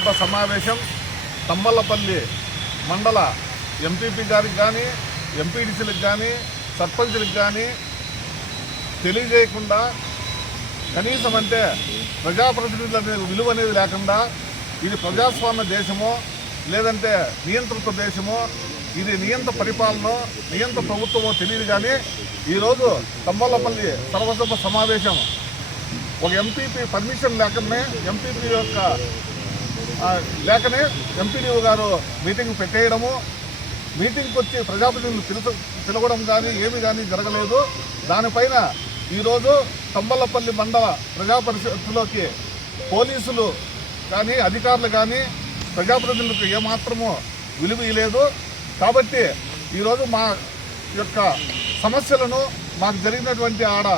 ఉప సమావేశం తమ్మల్లపల్లి మండల ఎంపీపీ గారికి కానీ ఎంపీడీసీలకు కానీ సర్పంచులకు కానీ తెలియజేయకుండా కనీసం అంటే ప్రజాప్రతినిధుల విలువ అనేది లేకుండా ఇది ప్రజాస్వామ్య దేశమో లేదంటే నియంత్రిత దేశమో ఇది నియంత పరిపాలన నియంత్ర ప్రభుత్వమో తెలియదు కానీ ఈరోజు తమ్మలపల్లి సర్వసభ సమావేశం ఒక ఎంపీపీ పర్మిషన్ లేకనే ఎంపీపీ యొక్క లేకనే ఎంపీడీఓ గారు మీటింగ్ పెట్టేయడము మీటింగ్కి వచ్చి ప్రజాప్రతినిధులు పిలుచ పిలవడం కానీ ఏమి కానీ జరగలేదు. దానిపైన ఈరోజు తంబలపల్లి మండల ప్రజా పరిషత్తులోకి పోలీసులు కానీ అధికారులు కానీ ప్రజాప్రతినిధులకు ఏమాత్రము విలువ ఇవ్వలేదు కాబట్టి ఈరోజు మా యొక్క సమస్యలను మాకు జరిగినటువంటి ఆడ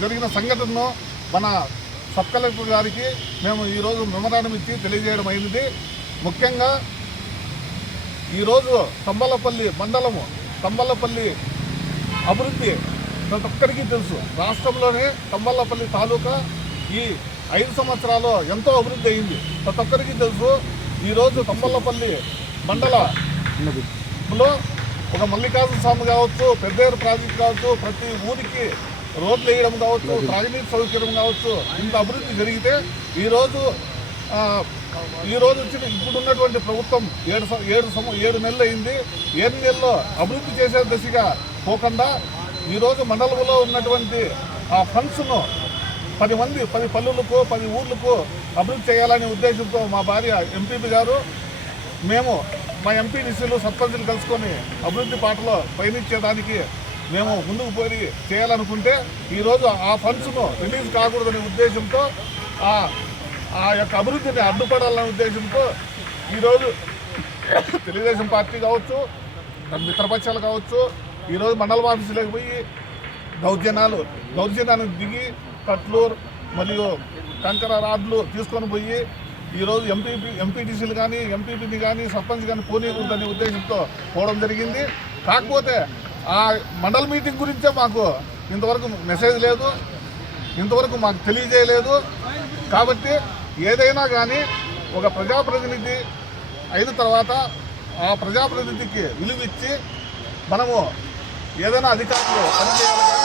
జరిగిన సంఘటనను మన సబ్ కలెక్టర్ గారికి మేము ఈరోజు మెమరాండం ఇచ్చి తెలియజేయడం అయింది. ముఖ్యంగా ఈరోజు తంబలపల్లి మండలము తంబలపల్లి అభివృద్ధి ప్రతి ఒక్కరికి తెలుసు. రాష్ట్రంలోనే తంబలపల్లి తాలూకా ఈ ఐదు సంవత్సరాలు ఎంతో అభివృద్ధి అయింది. ప్రతి ఒక్కరికి తెలుసు ఈరోజు తంబలపల్లి మండలంలో ఒక మల్లికార్జున స్వామి కావచ్చు పెద్దేరు ప్రాజెక్ట్ కావచ్చు ప్రతి ఊరికి రోడ్లు వేయడం కావచ్చు త్రాగునీటి సౌకర్యం కావచ్చు ఇంత అభివృద్ధి జరిగితే ఈరోజు ఈరోజు ఈ రోజు వచ్చిన ఇప్పుడు ఉన్నటువంటి ప్రభుత్వం ఏడు సం- ఏడు సం- ఏడు నెలలు అయింది. ఏడు నెలల్లో అభివృద్ధి చేసే దశగా పోకుండా ఈరోజు మండలంలో ఉన్నటువంటి ఆ ఫండ్స్ను పది మంది పది పల్లెలకు పది ఊర్లకు అభివృద్ధి చేయాలనే ఉద్దేశంతో మా భార్య ఎంపీపీ గారు మేము మా ఎంపీడీసీలు సర్పంచులు కలుసుకొని అభివృద్ధి పాటలో పయనించేదానికి మేము ముందుకు పోయి చేయాలనుకుంటే ఈరోజు ఆ ఫండ్స్ను రిలీజ్ కాకూడదనే ఉద్దేశంతో ఆ యొక్క అభివృద్ధిని అడ్డుపడాలనే ఉద్దేశంతో ఈరోజు తెలుగుదేశం పార్టీ కావచ్చు మిత్రపక్షాలు కావచ్చు ఈరోజు మండల ఆఫీసులోకి పోయి దౌర్జన్యాలు దౌర్జన్యానికి దిగి కట్లు మరియు కంకర రాడ్లు తీసుకొని పోయి ఈరోజు ఎంపీపీ ఎంపీటీసీలు కానీ ఎంపీపీని కానీ సర్పంచ్ కానీ పోనీకూడదనే ఉద్దేశంతో పోవడం జరిగింది. కాకపోతే ఆ మండల మీటింగ్ గురించే మాకు ఇంతవరకు మెసేజ్ లేదు ఇంతవరకు మాకు తెలియజేయలేదు. కాబట్టి ఏదైనా కానీ ఒక ప్రజాప్రతినిధి అయిన తర్వాత ఆ ప్రజాప్రతినిధికి విలువ ఇచ్చి మనము ఏదైనా అధికారులు పనిచేయాలి